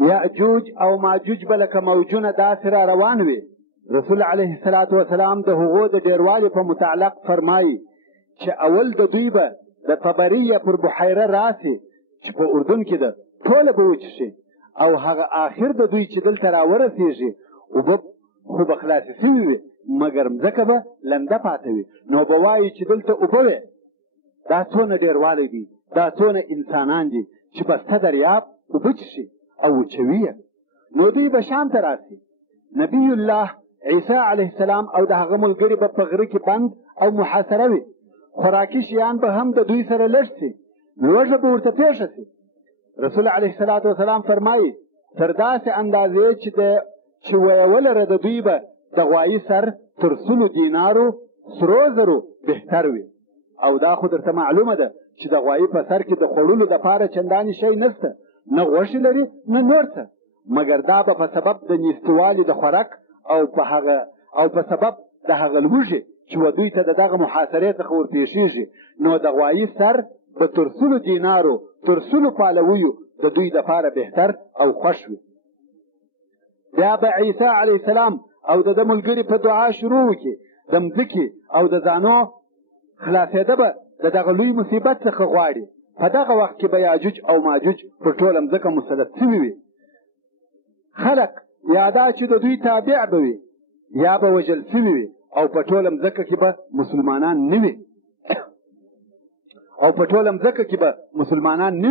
یأجوج او ماجوج به لکه موجونه داسې را روان وي. رسول علیه الصلاة وسلام د هغو د ډېروالي په متعلق فرمایي چې اول د دوی به د طبریه پر بحیره راسي چې په اردن کې ده، ټوله به وچښي، او هغه آخر د دوی چې دلته راورسېږي اوبه خو به خلاصې سوي وي، مګر مځکه به لنده پاته وي. نو به وایي چې دلته اوبه وې. دا څونه ډېروالی دی، دا څونه انسانان دي چې بسته دریاب اوبه څښي او وچوي یې. نو دوی به شام ته راسي. نبی الله عیسی علیه السلام او د هغه ملګري به په غره کې بند او محاصره وي. خوراکي شیان به هم د دوی سره لږ سي، لوږه به ورته پېښه سي. رسول علیه الصلاة وسلام فرمایي تر داسې اندازې چې ویولره د دوی به د غوایي سر تر 100 دینارو سرو زرو بهتر وي. او دا خو درته معلومه ده چې د غوایي په سر کې د خوړلو دپاره چندانې شی نشته، نه غوښې لري نه نور څه، مګر دا به په سبب د نیستوالي د خوراک او په سبب د هغه لوږې چې و دوی ته د دغه محاصرې څخه ورپېښېږي، نو د غوایي سر به تر 100 دینارو تر 100 پالویو د دوی دپاره بهتر او خوښ وي. بیا به عیسی علیه السلام او د ده ملګري په دعا شروع وکړي د مځکې او د ځانو خلاصېده به د دغه لوی مصیبت څخه غواړي. په دغه وخت کې به یاجوج او ماجوج پر ټوله مځکه مسلط سوي وي. خلق یا دا چې د دوی تابع به وي یا به وژل سوي وي، او په ټوله مځکه کې به مسلمانان نه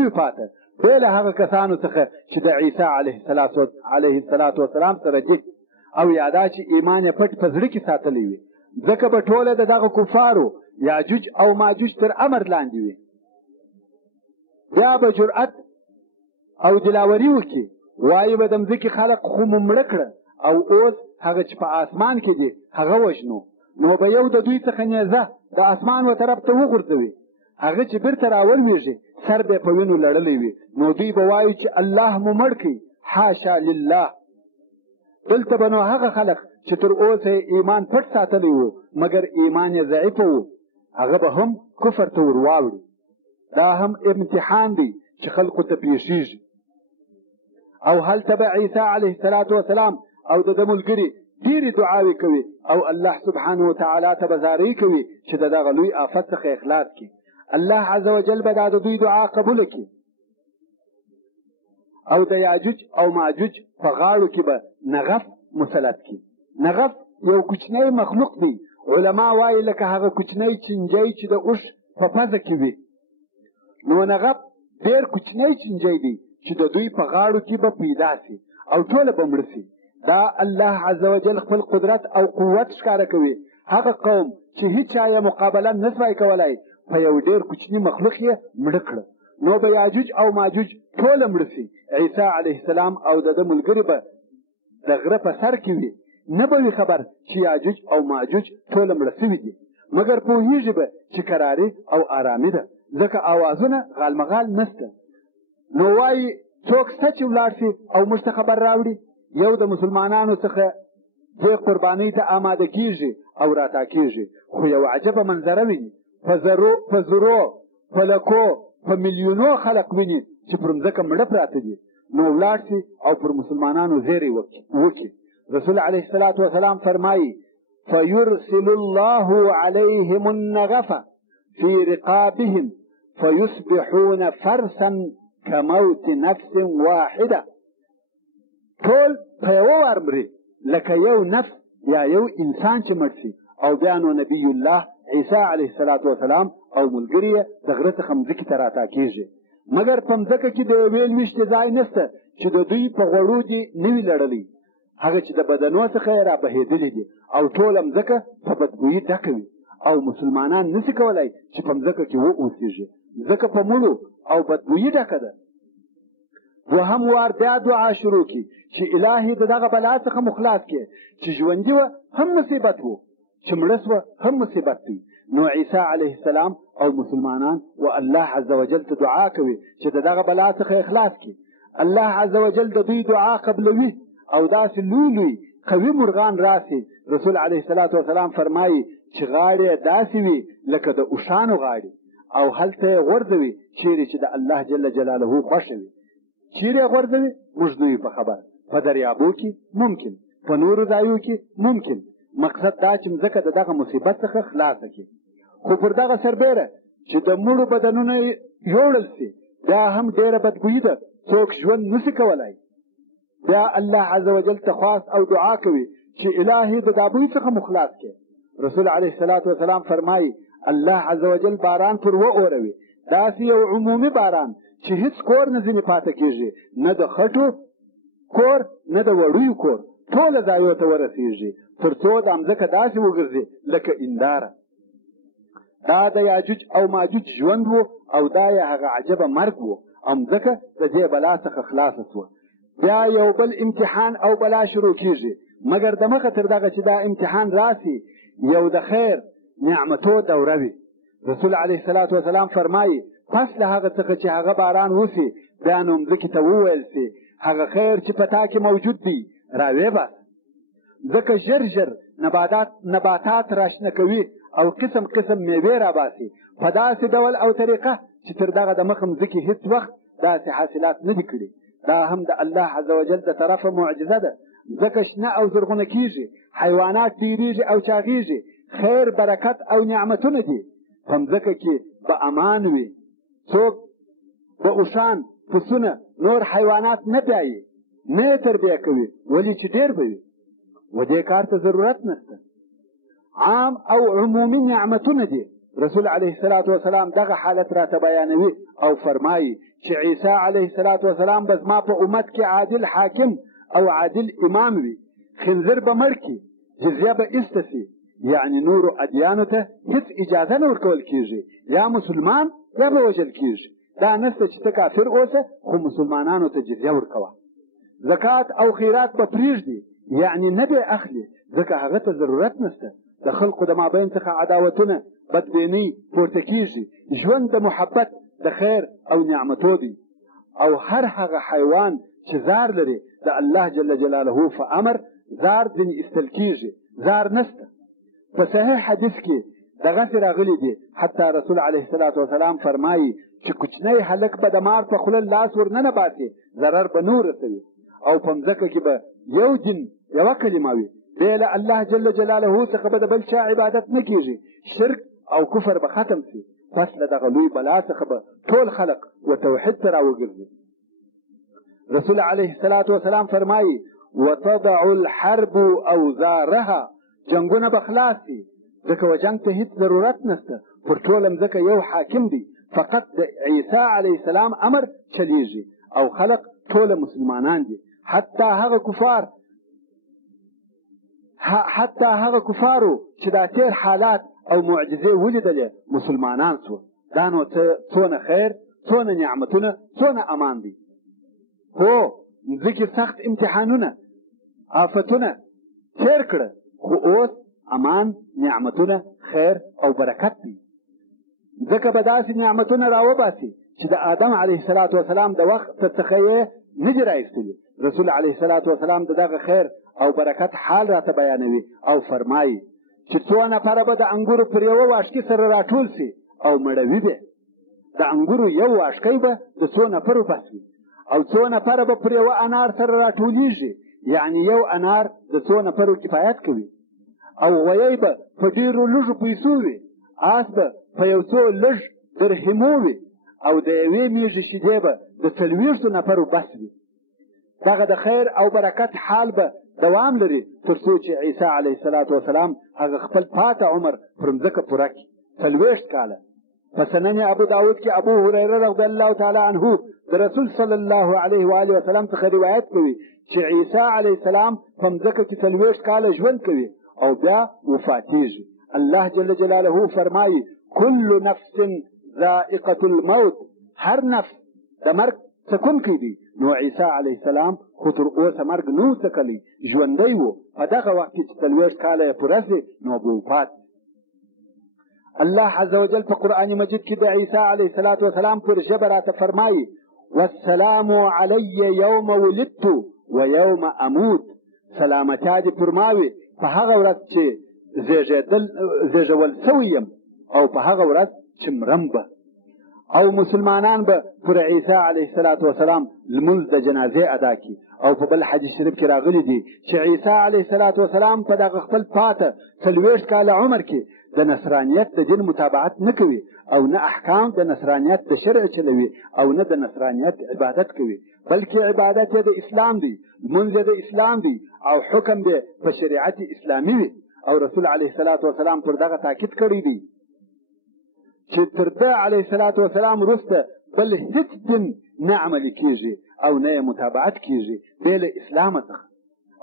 وي پاته بې له هغه کسانو څخه چې د عیسی علیه السلام سره دي، او یا دا چې ایمان یې پټ په زړه کې ساتلی وي. ځکه به ټوله د دغه کفارو یاجوج او ماجوج تر امر لاندې وي. بیا به جرأت او دلاوري وکړي، وایي به د مځکې خلق خو مو مړه کړه او اوس هغه چې په آسمان کې دي هغه وژنو. نو به یو د دوی څخه نیزه د آسمان و طرف ته وغورځوي، هغه چې بیرته راولویږي سر به په وینو لړلی وي. نو دوی به وایي چې الله مو مړ کړي، حاشا لله. دلته به نو هغه خلق چې تر اوسه ایمان پټ ساتلی وو مګر ایمان یې ضعیفه وو، هغه به هم کفر ته ور واوړي. دا هم امتحان دی چې خلقو ته پیښیږي. او هلته به عیسی علیه السلام او د ده ملګري ډېرې دعاوې کوي او الله سبحانه وتعالی ته به زارۍ کوي چې د دغه لوی آفت څخه اخلاص کړي. الله عز وجل به دا د دوی دعا قبوله کړي. او د یاجوج او ماجوج په غاړو کې به نغف مسلط کړي. نغف یو کوچنی مخلوق دی. علما وایي لکه هغه کوچنی چنجی چې د اوښ په پزه کې وي. نو نغف ډېر کوچنی چنجی دی چې د دوی په غاړو کې به پیدا سي او ټوله به مړه سي. دا الله عز وجل خپل قدرت او قوت ښکاره کوي. هغه قوم چې هیڅ چا یې مقابله نسوای کولی په یو ډېر کوچني مخلوق یې مړه کړه. نو به یاجوج او ماجوج ټوله مړه سي. عیسی علیه السلام او د ده ملګري به د غره په سر کې وي، نه به وي خبر چې یاجوج او ماجوج ټوله مړه سوي دي، مګر پوهېږي به چې کراري او آرامي ده، ځکه اوازونه غالمغال نسته. نو وایي څوک شته چې ولاړ سي او موږ ته خبر راوړي. یو د مسلمانانو څخه دې قربانۍ ته آماده کېږي او راتاکېږي، خو یو عجبه منظره ویني. په زرو په لکو په میلیونو خلق ویني چې پر مځکه مړه پراته دي. نو ولاړ سي او پر مسلمانانو زیری وکړي. رسول علیه الصلاة وسلام فرمایي فیرسل الله علیهم النغفه فی رقابهم فیصبحون فرسا کموت نفس واحده. ټول په یوه وار مري لکه یو نفس یا یو انسان چې مړ سي. او بیا نو نبی الله عیسی علیه الصلاة وسلام او ملګري یې د غره څخه مځکې ته راتاکېږي. مګر په مځکه کې د یوې لویشتې ځای نشته چې د دوی په غوړو دي نه وي لړلی، هغه چې د بدنو څخه یې رابهېدلي دي، او ټوله مځکه په بدبویي ډکه وي او مسلمانان نسي کولی چې په مځکه کې واوسېږي. مځکه په مړو او بدبویي ډکه ده. دوهم وار بیا دعا شروع کړي چې الهي د دغه بلا څخه مو خلاص کړي، چې ژوندي وه هم مصیبت و، چې مړه سوه هم مصیبت دی. نو عیسی علیه السلام او مسلمانان و الله عز وجل ته دعا کوي چې د دغه بلا څخه اخلاص کړي. الله عز وجل د دوی دعا قبلوي او داسې لوی لوی قوي مرغان راسي. رسول علیه الصلاة وسلام فرمایي چې غاړې یې داسې وي لکه د اوښانو غاړې، او هلته یې غورځوي چیرې چې د الله جل جلاله خوښه وي. چیرې غورځوي موږ نه یو په خبر، په دریابو کې ممکن، په نورو ځایو کې ممکن. مقصد دا چې مځکه د دغه مصیبت څخه خلاصه کړي. خو پر دغه سربیره چې د مړو بدنونه یوړل سي بیا هم ډېره بدګویي ده، څوک ژوند نشي کولی. بیا الله عز وجل ته خواست او دعا کوي چې الهي د دا بوی څخه مو خلاص کړي. رسول علیه الصلاة والسلام فرمایي الله عز وجل باران پر واوروي، داسې یو عمومي باران چې هیڅ کور نه ځینې پاته کېږي، نه د خټو کور نه د وړیو کور، ټوله ځایو ته ورسېږي تر څو دا مځکه داسې وګرځي لکه انداره. دا د یاجوج او ماجوج ژوند و او دا یې هغه عجبه مرګ و او مځکه د دې بلا څخه خلاصه شوه. بیا یو بل امتحان او بلا شروع کېږي، مګر د مخه تر دغه چې دا امتحان راسي یو د خیر نعمتو دوره وي. رسول علیه الصلاة والسلام فرمایي پس له هغه څخه چې هغه باران وسي بیا نو مځکې ته وویل سي هغه خیر چې په تا کې موجود دی راویې باسه. ځکه ژر ژر نباتات راشنه کوي او قسم قسم میوې راباسي په داسې ډول او طریقه چې تر دغه د مخه مځکې هېڅ وخت داسې حاصلات نه دي کړي. دا هم د الله عز وجل د طرفه معجزه ده. ځکه شنه او زرغونه کېږي، حیوانات ډېرېږي او چاغېږي، خیر برکت او نعمتونه دي. په مځکه کې به امان وي، څوک به اوښان پسونه نور حیوانات نه بیایي نه یې تربیه کوي، ولې چې ډېر به وي و دې کار ته ضرورت نشته. عام او عمومي نعمتونه دي. رسول علیه الصلاة والسلام دغه حالت راته بیانوي او فرمایي چې عیسی علیه الصلاة والسلام به زما په امت کې عادل حاکم او عادل امام وي. خنزیر به مړ کړي، جزیه به ایسته سي، یعنی نورو ادیانو ته هیڅ اجازه نه ورکول کېږي، یا مسلمان یا به وژل کېږي. دا نشته چې ته کافر اوسه خو مسلمانانو ته جزیه ورکوه. زکات او خیرات به پرېږدي، یعنی نه به اخلي، ځکه هغه ته ضرورت نشته. د خلقو د مابین څخه عداوتونه بدبینۍ پورته کېږي. ژوند د محبت د خیر او نعمتو دی. او هر هغه حیوان چې زار لري د الله جل جلاله په امر زار ځینې ایستل کېږي، زار نشته. په صحیح حدیث کې دغسې راغلی دی، حتی رسول علیه الصلاة والسلام فرمایي چې کوچنی هلک به د مار په خوله لاس ورننه باسي ضرر به نه ورسوي. او په مځکه کې به یو دین یوه کلمه وي، بې له الله جل جلاله څخه به د بل چا عبادت نه کېږي، شرک او کفر به ختم سي. پس له دغه لوی بلا څخه به ټول خلق و توحید ته راوګرځي. رسول علیه الصلاة والسلام فرمایي وتضع الحرب اوزارها، جنګونه به خلاص سي، ځکه و جنګ ته هېڅ ضرورت نشته، پر ټوله مځکه یو حاکم دی، فقط د عیسی علیه السلام امر چلیږي او خلق ټوله مسلمانان دي. حتی هغه کفارو چې دا تیر حالات او معجزې ولیدلې مسلمانان سو. دا نو څونه خیر، څونه نعمتونه، څونه امان دي. هو مځکې سخت امتحانونه آفتونه تیر کړه، خو اوس امان، نعمتونه، خیر او برکت دی. ځکه به داسې نعمتونه راوباسي چې د آدم علیه الصلاة والسلام د وخت څخه یې نه دي راایستلي. رسول علیه الصلاة والسلام د دغه خیر او برکت حال راته بیانوي او فرمایي چې څو نفره به د انګورو پر یوه واشکي سره راټول سي او مړوي به. د انګورو یو واشکی به د څو نفرو بس وي، او څو نفره به پر یوه انار سره راټولیږي، یعنی یو انار د څو نفرو کفایت کوي. او غویی به په ډېرو لږو پیسو وي، آس به په یو څو لږ درهمو وي، او د یوې میږې شیدې به د 40 نفرو بس وي. دغه د خیر او برکت حال به دوام لري تر څو چې عیسی علیه الصلاة والسلام هغه خپل پاته عمر پر مځکه پوره کړي، 40 کاله. په سنن ابو داود کې ابو هریره رضی الله تعالی عنه د رسول صلی الله علیه و آله وسلم څخه روایت کوي چې عیسی علیه السلام په مځکه کې 40 کاله ژوند کوي او بیا وفاتیږي. الله جل جلاله فرمایي كل نفس ذائقة الموت، هر نفس د مرګ څکونکی دی. نو عیسی علیه السلام خو تر اوسه مرګ نه و څکلی، ژوندی و. په دغه وخت کې چې 40 کاله یې پوره سي نو به وفات. الله عز وجل په قرآن مجید کې د عیسی علیه الصلاة والسلام پر ژبه راته فرمایي والسلام علی یوم ولدت و یوم اموت، سلامتیا دې پر ما وي په هغه ورځ چې زیږول سوی یم او په هغه ورځ چې مرم به. او مسلمانان به پر عیسی علیه السلام لمونځ د جنازې ادا کی. او په بل حدیث شریف کې راغلی دی چې عیسی علیه السلام په دغه خپل پاته 40 کاله عمر کې د نصرانیت د دین متابعت نه کوي او نه احکام د نصرانیت د شرع چلوي او نه د نصرانیت عبادت کوي، بلکې عبادت یې د اسلام دی، لمونځ یې د اسلام دی او حکم دی په شریعت اسلامي وي. او رسول علیه السلام پر دغه تاکید کړی دی چې تر ده علیه السلام وروسته بل هیڅ دین نه عملي کیږي او نه یې متابعت کیږي بې له اسلامه څخه.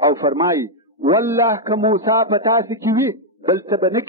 او فرمایي والله که موسی په تاسې کې وي بل څه به نه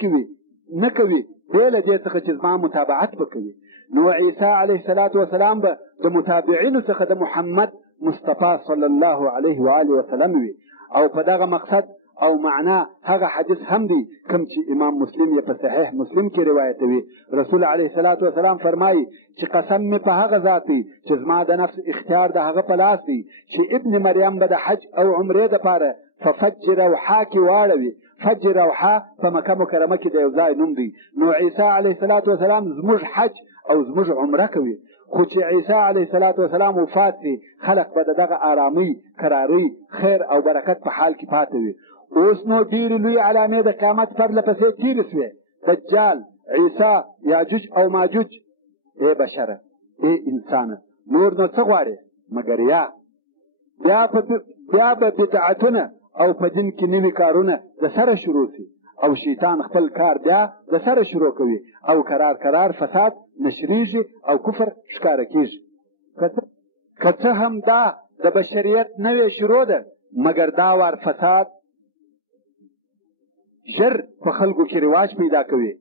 کوي بې له دې څخه چې زما متابعت به کوي. نو عیسی علیه السلام به د متابعینو څخه د محمد مصطفی صلی الله علیه و آله وسلم وي. او په دغه مقصد او معنا هغه حدیث هم دی کوم چې امام مسلم یې په صحیح مسلم کې روایتوي. رسول علیه السلام فرمایي چې قسم مې په هغه ذات دی چې زما د نفس اختیار د هغه په لاس دی چې ابن مریم به د حج او عمرې دپاره په فج روحا کې واړوي. فج روحا په مکه مکرمه کې د یو ځای نوم دی. نو عیسی علیه السلام زموږ حج او زموږ عمره کوي. خو چې عیسی علیه السلام وفات شي خلق به د دغه آرامۍ، قرارۍ، خیر او برکت په حال کې پاتې وي. اوس نو ډېرې لوی علامې د قیامت پرله پسې تېرې سوې: دجال، عیسی، یاجوج او ماجوج. ای بشره، ای انسانه، نور نو څه غواړې مګر بیا به بدعتونه او په دین کې نوي کارونه د سره شروع شي او شیطان خپل کار بیا د سره شروع کوي او قرار فساد نشریږي او کفر ښکاره کېږي. که څه هم دا د بشریت نوې شروع ده مګر دا وار فساد ژر په خلکو کې رواج پیدا کوي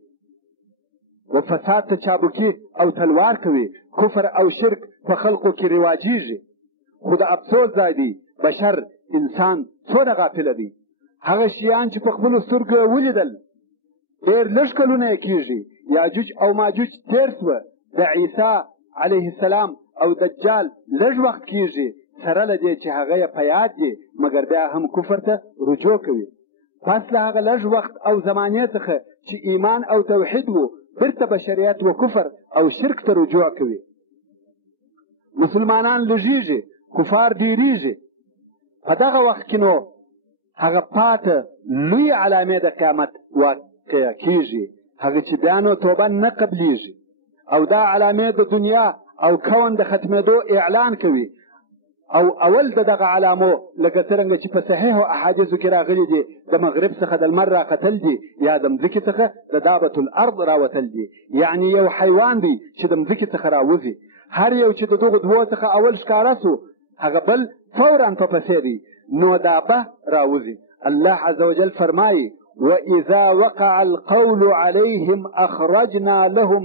و فساد ته چابکي او تلوار کوي. کفر او شرک په خلکو کې رواجیږي. خو د افسوس ځای دی بشر انسان څونه غافله دی. هغه شیان چې په خپلو سترګو یې ولیدل ډېر لږ کلونه یې کېږي. یاجوج او ماجوج تېر سوه، د عیسی علیه السلام او دجال لږ وخت کېږي، سره له دې چې هغه یې په یاد دي مګر بیا هم کفر ته رجوع کوي. پس له هغه لږ وخت او زمانې څخه چې ایمان او توحید و بیرته بشریت و کفر او شرک ته رجوع کوي. مسلمانان لږیږي، کفار ډېریږي. په دغه وخت کې نو هغه پاته لوی علامې د قیامت واقع کېږي، هغه چې بیا نو توبه نه قبلیږي. او دا علامې د دنیا او کون د ختمېدو اعلان کوي. او اول د دغه علامو لکه څرنګه چې په صحیحو احادیثو کې راغلي دي د مغرب څخه د لمر راختل دي یا د مځکې څخه د دابة الارض راوتل دي، یعنی یو حیوان دی چې د مځکې څخه راوځي. هر یو چې د دغو دوو څخه اول ښکاره سو هغه بل فورا په پسې دی، نو دابه راوځي. الله عز وجل فرمایي وَإِذَا وَقَعَ الْقَوْلُ عَلَيْهِمْ أَخْرَجْنَا لهم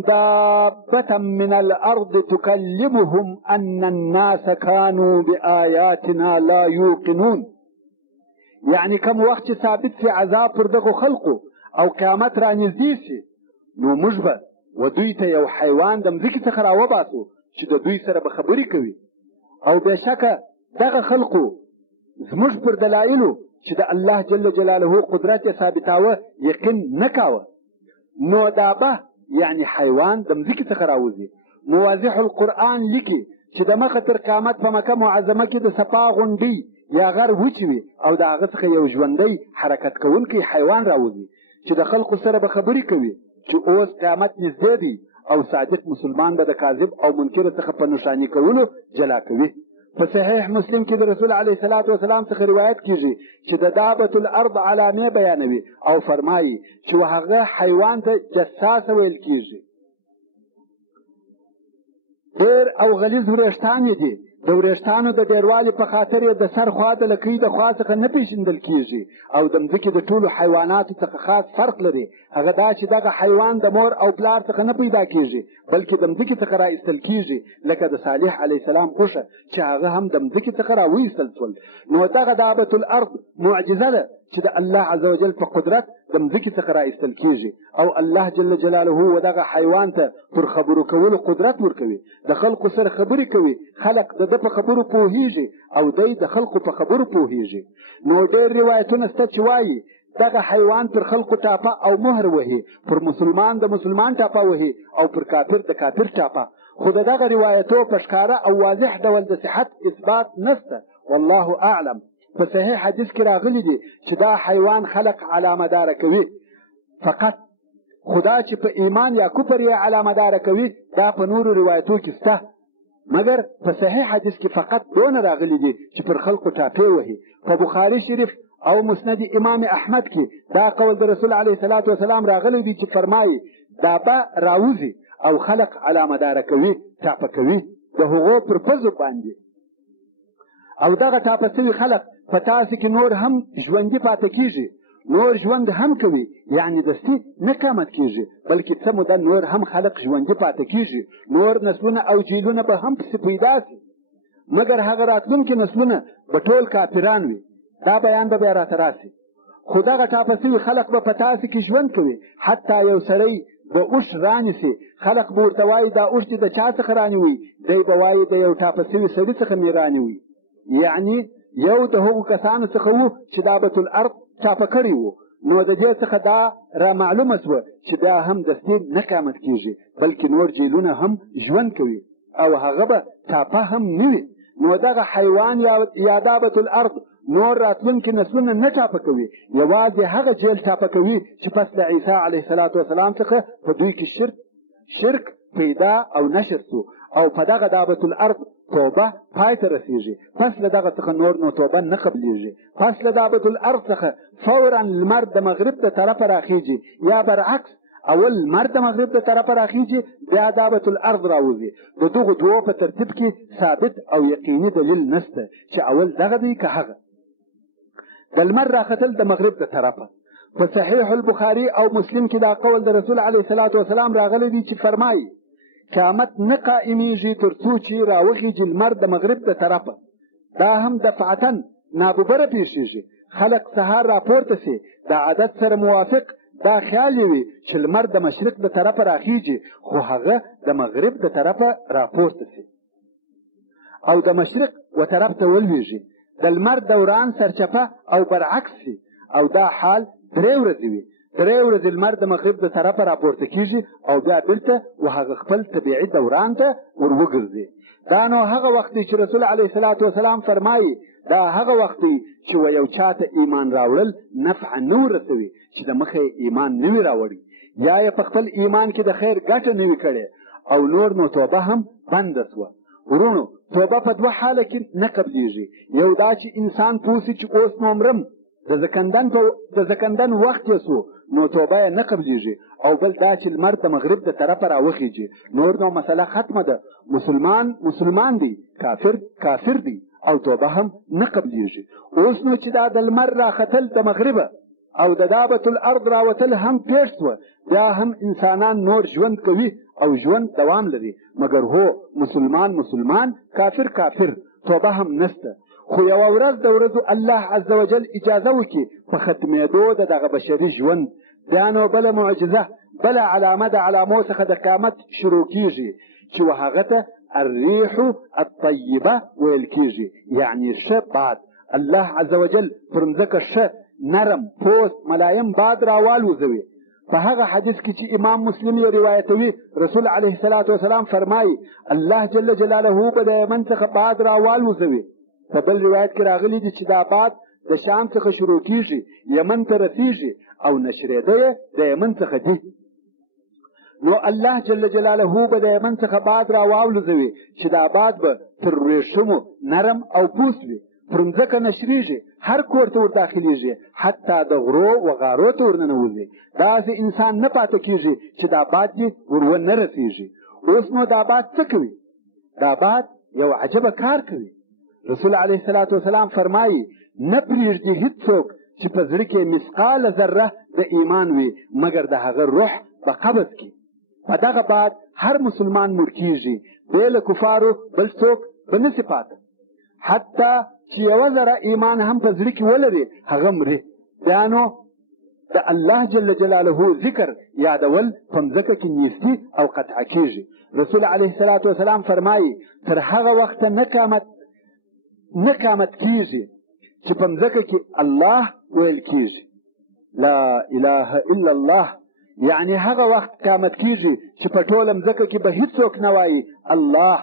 دابة من الأرض تكلمهم أن الناس كانوا بآياتنا لا يوقنون. يعني كم وقت ثابت في عذاب پر دغو خلقو او قیامت را نږدې شي نو موږ به و دوی ته یو حیوان د مځکې څخه راوباسو چې د دوی سره به خبرې کوي. او بېشکه دغه خلقو زموږ پر دلایلو چې د الله جل جلاله قدرت یې ثابتاوه یقین نه کاوه. نو دابه یعنی حیوان د مځکې څخه راوځي. موازح القرآن لیکي چې د مخه تر قیامت په مکه معظمه کې د صفا غونډۍ یا غر وچوي او د هغه څخه یو ژوندی حرکت کوونکی حیوان راوځي چې د خلقو سره به خبرې کوي چې اوس قیامت نږدې دی او صادق مسلمان به د کاذب او منکر څخه په نښاني کولو جلا کوي. په صحیح مسلم کې د رسول علیه السلام څخه روایت کیږي چې د دابة الارض علامې بیانوي او فرمایي چې هغه حیوان ته جساسه ویل کیږي. ډېر او غلیظ وریښتان یې دي. د وریښتانو د ډېروالي په خاطر یې د سر خوا د لکۍ د خوا څخه نه پېژندل کیږي او د مځکې د ټولو حیواناتو څخه خاص فرق لري. هغه دا چې دغه حیوان د مور او پلار څخه نه پیدا کیږي بلکې د مځکې څخه را ایستل کیږي، لکه د صالح علیه السلام خوښه چې هغه هم د مځکې څخه را وایستل شول. نو دغه دابة الارض معجزه ده چې د الله عز وجل په قدرت د مځکې څخه را ایستل کیږي او الله جل جلاله و دغه حیوان ته پر خبرو کولو قدرت ورکوي. د خلقو سره خبرې کوي، خلق د ده په خبرو پوهیږي او دی د خلقو په خبرو پوهیږي. نو ډېر روایتونه شته چې وایي دغه حیوان پر خلقو ټاپه او مهر وهي، پر مسلمان د مسلمان ټاپه وهي او پر کافر د کافر ټاپه. خو د دغه روایتو په ښکاره او واضح ډول د صحت اثبات نشته، والله اعلم. په صحیح حدیث کې راغلی دي چې دا حیوان خلق علامه داره کوي فقط، خدا چې په ایمان یا کفر یې علامه داره کوي دا په نورو روایتو کې شته، مګر په صحیح حدیث کې فقط دونه راغلی دي چې پر خلقو ټاپې وهي. په بخاري شریف او مسند امام احمد کې دا قول د رسول علیه الصلاة والسلام راغلی دی چې فرمایي دا به راوځي او خلق علامه داره کوي، ټاپه کوي د هغو پر پزو باندې، او دغه ټاپه سوي خلق په تاسو کې نور هم ژوندي پاتې کیږي، نور ژوند هم کوي، یعنی دستي نه قیامت کیږي، بلکې څه موده نور هم خلق ژوندي پاتې کیږي، نور نسلونه او جیلونه به هم پسې پیدا سي، مګر هغه راتلونکي نسلونه به ټول کافران وي. دا بیان به بیا راته راسي. خو دغه ټاپه سوي خلق به په تاسو کې ژوند کوي، حتی یو سړی به اوښ رانیسي، خلق به ورته وایي دا اوښ دې د چا څخه رانیوي، دی به وایي د یو ټاپه سوي سړي څخه مې رانیوي، یعنی یو د هغو کسانو څخه و چې دابة الارض ټاپه کړی و. نو د دې څخه دا را معلومه سوه چې دا هم دستي نه قیامت کیږي، بلکې نور جیلونه هم ژوند کوي او هغه به ټاپه هم نه وي. نو دغه حیوان یا دابة الارض نور راتلونکي نسلونه نه ټاپه کوي، یوازې هغه جیل ټاپه کوي چې پس له عیسی علیه الصلاة والسلام څخه په دوی کې شرک پیدا او نشر سو، او په دغه دابة الارض توبه پای ته رسیږي. پس له دغه څخه نور نو توبه نه قبلیږي. پس له دابة الارض څخه فورا لمر د مغرب د طرفه راخیږي، یا برعکس اول لمر د مغرب د طرفه راخیږي بیا دابة الارض راوځي. د دغو دوو په ترتیب کې ثابت او یقیني دلیل نشته چې اول دغه دی که هغه. د لمر راختل د مغرب د طرفه په صحیح البخاري او مسلم کې دا قول د رسول علیه الصلاة والسلام راغلی دی چې فرمایي قیامت نه قائمیږي تر څو چې راوخیږي لمر د مغرب د طرفه. دا هم دفعتا ناببره پیښیږي، خلق سهار راپورته سي د عادت سره موافق دا خیال وي چې لمر د مشرق د طرفه راخیږي، خو هغه د مغرب د طرفه راپورته سي او د مشرق و طرف ته ولویږي. د لمر دوران سرچپه او برعکس سي، او دا حال 3 ورځې وي. 3 ورځې لمر د مغرب د طرفه راپورته کیږي او بیا بیرته و هغه خپل طبیعي دوران ته ور وګرځي. دا نو هغه وخت چې رسول علیه الصلاة والسلام فرمایي دا هغه وخت چې و یو چاته ایمان راوړل نفع نه ورسوي چې د مخه ایمان نه وي راوړي، یا یې په خپل ایمان کې د خیر ګټه نه وي کړې، او نور نو توبه هم بنده سوه. ورونو توبه په 2 حاله کې نه قبلیږي. یو دا چې انسان پوه سي چې اوس نو مرم، د زکندن وخت یې سو نو توبه یې نه قبلیږي، او بل دا چې لمر د مغرب د طرفه راوخیږي، نور نو مسله ختمه ده. مسلمان دی، کافر دی، او توبه هم نه قبلیږي. اوس نو چې دا د لمر راختل د مغربه او د دابة الارض راوتل هم پیښ سوه، بیا هم انسانان نور ژوند کوي او ژوند دوام لري، مګر هو مسلمان کافر توبه هم نسته. خو یوه ورځ د ورځو الله عز وجل اجازه وکړي په ختمېدو د دغه بشري ژوند، بیا نو بله معجزه، بله علامه د علامو څخه د قیامت شروع کیږي چې و هغه ته الریح الطیبه ویل کیږي، یعنی ښه باد. الله عز وجل پر مځکه ښه نرم پوست ملایم باد راوالوزوي. په هغه حدیث کې چې امام مسلم یې روایتوي رسول علیه الصلاة والسلام فرمایي الله جل جلاله به د یمن څخه باد راوالوزوي. په بل روایت کې راغلی دي چې دا باد د شام څخه شروع کیږي، یمن ته رسیږي او نشریده یې د یمن څخه دي. نو الله جل جلاله به د یمن څخه باد راوالوزوي چې دا باد به تر ورېښمو نرم او پوست وي، پر مځکه نشریږي، هر کور ته ور داخلیږي، حتی د غرو و غارو ته ورننوځي. داسې انسان نه پاتې کیږي چې دا باد دې ور ونه رسیږي. اوس نو دا باد څه کوي؟ دا باد یو عجبه کار کوي. رسول علیه الصلاة والسلام فرمایي نه پرېږدي هیڅوک چې په زړه کې مثقال ذره د ایمان وي مګر د هغه روح په قبض کې. په دغه باد هر مسلمان مړ کیږي، بې له کفارو بل څوک به نسي پاته. حتی چې 1 ذره ایمان هم په زړه کې ولري هغه مري. بیا نو د الله جل جلاله ذکر یادول په مځکه کې نیستي او قطع کیږي. رسول علیه الصلاة والسلام فرمایي تر هغه وخته نه قیامت کیږي چې په مځکه کې الله ویل کیږي. لا اله الا الله، یعنی هغه وخت قیامت کیږي چې په ټوله مځکه کې به هیڅوک نه وایي الله.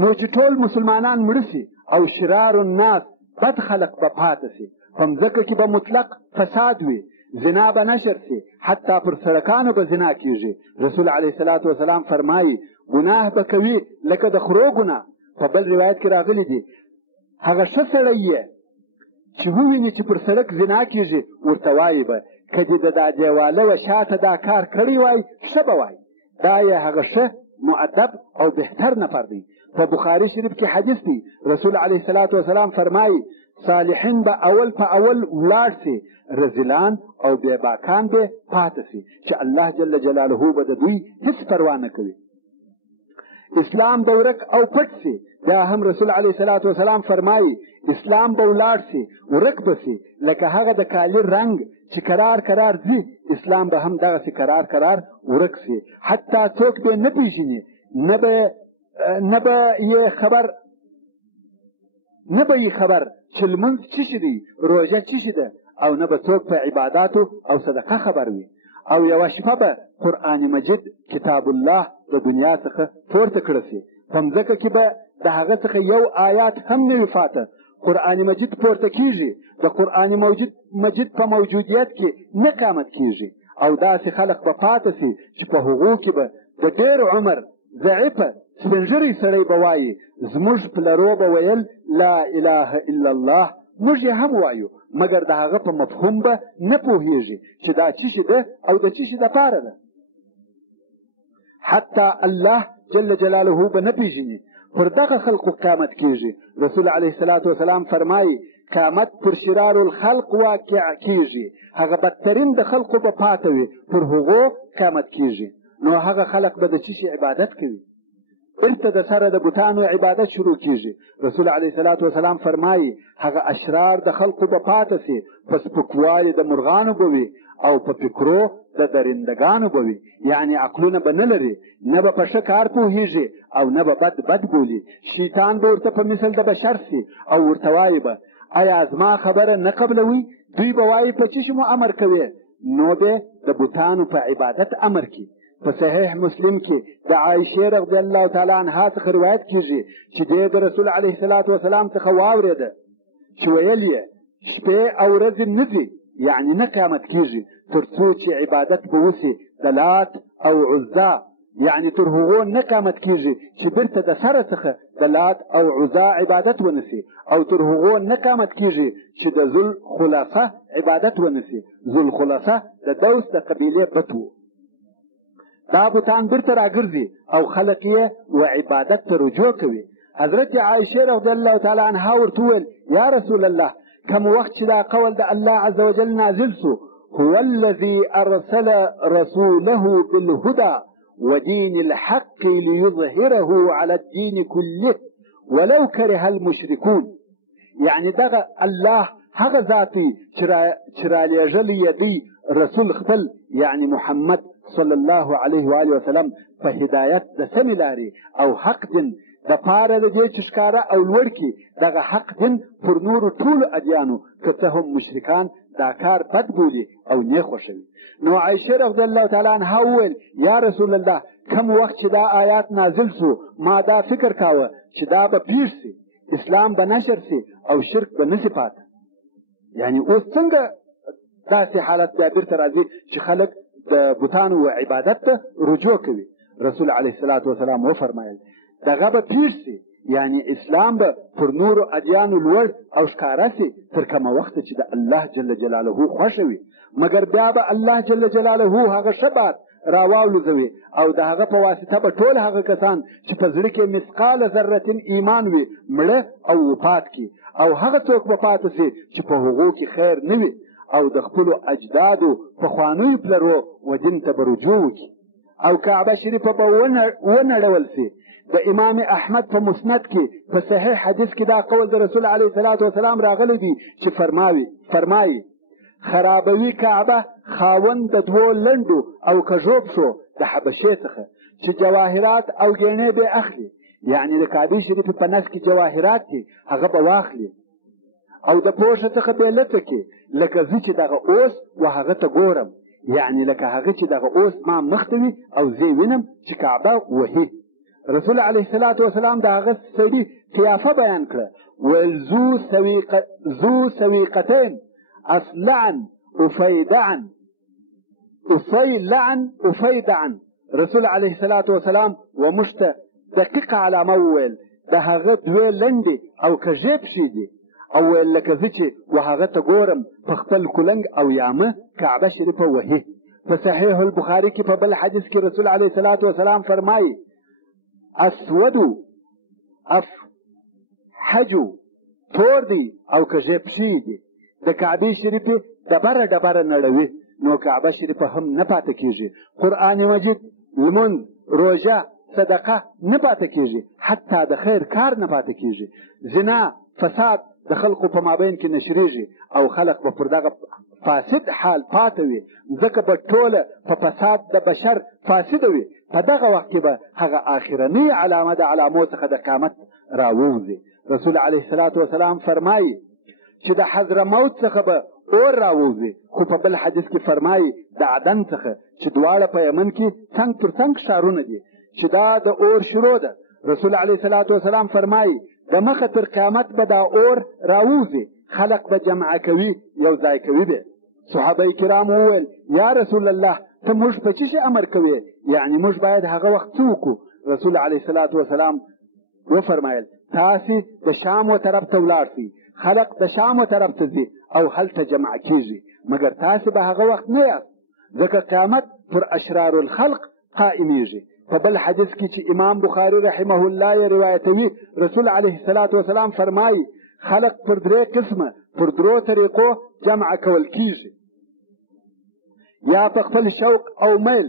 نو چې ټول مسلمانان مړه سي او شرار الناس بد خلق به پاته سي، په مځکه کې به مطلق فساد وي، زنا به نشر سي، حتی پر سړکانو به زنا کیږي. رسول علیه الصلاة والسلام فرمایي ګناه به کوي لکه د خرو ګناه. په بل روایت کې راغلی دي هغه ښه سړی یې چې وویني چې پر سړک زنا کیږي ورته وایي به که دې د دا دیواله و شاته دا کار کړی وای ښه به وای، دا یې هغه ښه مؤدب او بهتر نفر دی. په بخاري شریف کې حدیث دی، رسول علیه الصلاة والسلام فرمایي صالحین به اول په اول ولاړ سي، رزلان او بېباکان به پاته سي چې الله جل جلاله به د دوی هیڅ پروا نه کوي. اسلام به ورک او پټ سي، بیا هم رسول علیه الصلاة والسلام فرمایي اسلام به ولاړ سي ورک به سي لکه هغه د کالي رنګ چې کرار کرار ځي، اسلام به هم دغسې کرار کرار ورک سي، حتی څوک به نه پېژني، نه به یې خبر چې لمونځ څه شي دی، روژه څه شي ده، او نه به څوک په عباداتو او صدقه خبر وي. او یوه شپه به قرآن مجید کتاب الله د دنیا څخه پورته کړه سي، په مځکه کې به د هغه څخه یو آیات هم نه وي فاته. قرآن مجید پورته کیږي، د قرآن مجید په موجودیت کې نه قیامت کیږي، او داسې خلق به پاته سي چې په هغو کې به د ډېر عمر ضعیفه سپین ږیری سړی به وایي زموږ پلرو به ویل لا اله الا الله، موږ یې هم وایو مګر د هغه په مفهوم به نه پوهیږي چې دا څه شي ده او د څه شي دپاره ده. حتی الله جل جلاله به نه پېژني. پر دغه خلقو قیامت کیږي. رسول علیه الصلاة والسلام فرمایي قیامت پر شرار الخلق واقع کیږي، هغه بدترین د خلقو به پاته وي، پر هغو قیامت کیږي. نو هغه خلق به د څه شي عبادت کوي؟ بیرته د سره د بوتانو عبادت شروع کیږي. رسول علیه الصلاة والسلام فرمایي هغه اشرار د خلقو به پاته سي، په سپکوالي د مرغانو به وي او په فکرو د درندګانو به وي، یعنی عقلونه به نه لري، نه به په ښه کار پوهېږي او نه به بد بولي. شیطان به ورته په مثل د بشر سي او ورته وایي به ایا زما خبره نه قبلوي؟ دوی به وایي په څه شي مو امر کوې؟ نو به د بوتانو په عبادت امر کړي. په صحیح مسلم کې د عایشې رضی الله تعالی عنها څخه روایت کیږي چې دی د رسول علیه الصلاة والسلام څخه واورېده چې ویل یې شپې او ورځې نه ځي، یعنی نه قیامت کیږي تر څو چې عبادت به وسي د لات او عزا، یعنی تر هغو نه قیامت کیږي چې بیرته د سره څخه د لات او عزا عبادت ونسي، او تر هغو نه قیامت کیږي چې د ذوالخلصه عبادت ونسي. ذوالخلصه د دوس د قبیلې بت و. دا بوتان بیرته راګرځي او خلق یې و عبادت ته رجوع کوي. حضرت عایشې رضی الله تعالی عنها ورته وویل یا رسول الله کوم وخت چې دا قول د الله عز وجل نازل سو هو الذي ارسل رسوله بالهدى ودين الحق ليظهره على الدين كله ولو كره المشركون، یعنی دغه الله هغه ذاتي چې رالیږلی یې دی رسول خپل یعنی محمد صلی الله علیه و آله وسلم په هدایت د سمې لارې او حق دین د پاره د دې چې ښکاره او لوړ کړي دغه حق دین پر نورو ټولو ادیانو، که څه هم مشرکان دا کار بد بولي او نه خوښوي. نو عایشې رضی الله تعالی عنها وویل یا رسول الله کوم وخت چې دا آیات نازل سو ما دا فکر کاوه چې دا به پېښ سي، اسلام به نشر سي او شرک به نسي پاته. یعنی اوس څنګه داسې حالت بیا بیرته راځي چې خلک د بوتانو و عبادت ته رجوع کوي؟ رسول علیه الصلاة والسلام وفرمایل دغه به پېښ سي، یعنی اسلام به پر نورو ادیانو لوړ او ښکاره سي تر کومه وخته چې د الله جل جلاله خوښه وي، مګر بیا به الله جل جلاله هغه ښه بات راواولوزوي او د هغه په واسطه به ټول هغه کسان چې په زړه کې مثقال ذرة ایمان وي مړه او وفات کړي، او هغه څوک به پاته سي چې په هغو کې خیر نه وي او د خپلو اجدادو پخوانیو پلرو و دین ته به رجوع وکړي. او کعبه شریفه به ونړول سي. د امام احمد په مسند کې په صحیح حدیث کې دا قول د رسول علیه الصلاة والسلام راغلی دی چې فرمایي خرابوي کعبه خاوند د دوو لنډو او کږو پښو د حبشې څخه چې جواهرات او ګېڼې به اخلي، یعنی د کعبې شریفې په نس کې جواهرات دي هغه به واخلي او د پوښه څخه به لته کې لکه زه چې دغه اوس و هغه ته ګورم، یعنی لکه هغه چې دغه اوس ما مخ ته وي او زه وینم چې کعبه وهي. رسول علیه الصلاة والسلام د هغه سړي قیافه بیان کړه، ویل ذو سویقتین اصلعا افیدعا. رسول علیه الصلاة والسلام و موږ ته دقیقه علامه وویل د هغه دوې لنډې او کږې پښې دي، او ویل لکه زه چې و هغه ته ګورم په خپل کلنګ او یامه کعبه شریفه وهي. په صحیح البخاري کې په بل حدیث کې رسول علیه الصلاة والسلام فرمایي اسودو افحجو، تور دی او کږې پښې دي، د کعبې شریفې ډبره ډبره نړوي نو کعبه شریفه هم نه پاتې کېږي. قرآن مجید، لمونځ، روژه، صدقه نه پاتې کېږي، حتی د خیر کار نه پاتې کېږي. زنا، فساد د خلقو په مابین کې نشریږي او خلق به پر دغه فاسد حال پاتې وي، ځکه به ټوله په فساد د بشر فاسده وي. په دغه وخت کې به هغه آخرنۍ علامه د علامو څخه د قیامت راووځي. رسول علیه الصلاة والسلام فرمایي چې د حضرموت څخه به اور راووځي، خو په بل حدیث کې فرمایي د عدن څخه چې دواړه په یمن کې څنګ پر څنګ ښارونه دي چې دا د اور شروع ده. رسول علیه الصلاة والسلام فرمایي د مخه تر قیامت به دا اور راووځي، خلق به جمع کوي، یو ځای کوي به. صحابه کرام وویل یا رسول الله ته موږ په څه شي امر کوي، یعنی موږ باید هغه وخت څه وکړو؟ رسول علیه الصلاة والسلام وفرمایل تاسې د شام و طرف ته ولاړ شئ، خلق د شام و طرف ته ځي او هلته جمع کیږي، مګر تاسې به هغه وخت نه یاست، ځکه قیامت پر اشرار الخلق قائمیږي. په بل حدیث کې چې امام بخاري رحمه الله یې روایتوي، رسول علیه الصلاة والسلام فرمایي خلق پر درې قسمه پر درو طریقو جمع کول کیږي، یا په خپل شوق او میل،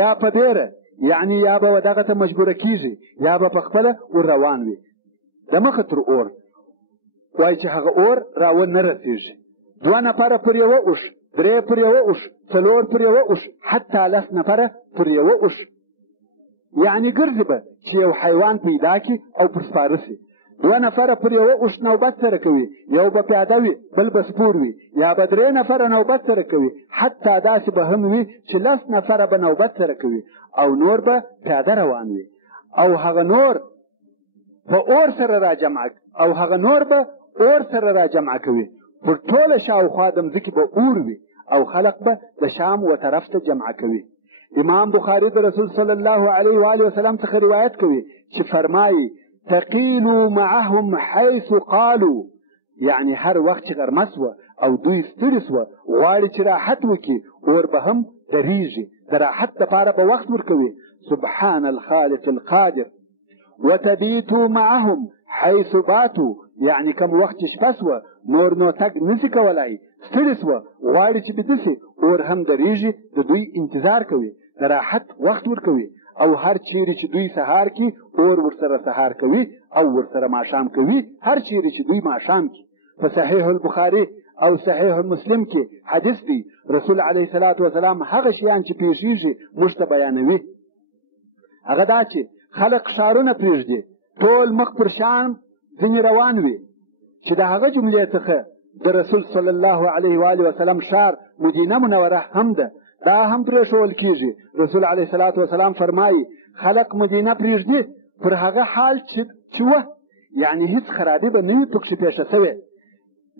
یا په بیره، یعنی یا به دغه ته مجبوره کیږي، یا به په خپله ور روان وي د مخه تر اور. وایي چې هغه اور راونه رسېږي، 2 نفره پر یوه اوښ، 3 پر یوه اوښ، 4 پر یوه اوښ، حتی 10 نفره پر یوه اوښ. یعنی ګرځي به چې یو حیوان پیدا کی او پر سپاره سي. 2 نفره پر یوه اوښ نوبت سره کوي، یو به پیاده وي بل به سپور وي، یا به 3 نفره نوبت سره کوي، حتی داسې به هم وي چې 10 نفره به نوبت سره کوي او نور به پیاده روان وي، او هغه نور په اور سره راجمع او هغه نور به اور سره راجمع کوي. پر ټوله شاوخوا د مځکې به اور وي او خلق به د شام و طرف ته جمع کوي. امام بخاري د رسول صلی الله علیه و آله وسلم څخه روایت کوي چې فرمایي تقیلوا معهم حیث قالوا، یعنی هر وخت چې غرمه سوه او دوی ستړي سوه غواړي چې راحت وکړي، اور به هم درېږي، د راحت دپاره به وخت ورکوي. سبحان الخالق القادر. وتبیتوا معهم حیث باتوا، یعنی کم وخت چې شپه سوه نور نو تګ نسي کولای، ستړي سوه غواړي چې بیده سي، اور هم درېږي، د دوی انتظار کوي، د راحت وخت ورکوي. او هر چیرې چې دوی سهار کی اور ورسره سهار کوي او ورسره ماښام کوي، هر چیرې چې دوی ماښام کی. په صحیح البخاري او صحیح مسلم کې حدیث دی، رسول علیه الصلاة والسلام هغه شیان چې پیښیږي موږ ته بیانوي. هغه دا چې خلق ښارونه پرېږدي، ټول مخ پر شام ځینې روان وي، چې د هغه جملې څخه د رسول صلی الله علیه و آله وسلم ښار مدینه منوره هم ده، دا هم پرېښول کېږي. رسول علیه الصلاة والسلام فرمایي خلق مدینه پرېږدي پر هغه حال چې وه، یعنی هیڅ خرابي به نه وي پکښې پېښه سوې،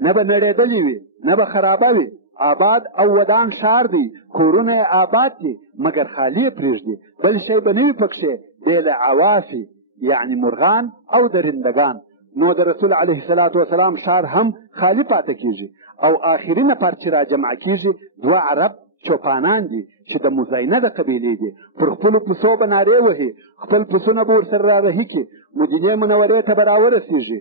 نه به نړېدلې وي نه به خرابه وي، آباد او ودان ښار دی، کورونه یې آباد دي مګر خالي یې پرېږدي، بل شی به نه وي پکښې بې له عوافي، یعنی مرغان او درندګان. نو د رسول علیه الصلاة والسلام ښار هم خالي پاتې کېږي. او آخري نفر چې را جمع کېږي 2 عرب چوپانان دي چې د مزینه د قبیلې دي، پر خپلو پسو به نارې وهي، خپل پسونه به ورسره رارهي کړي، مدینې منورې ته به راورسېږي.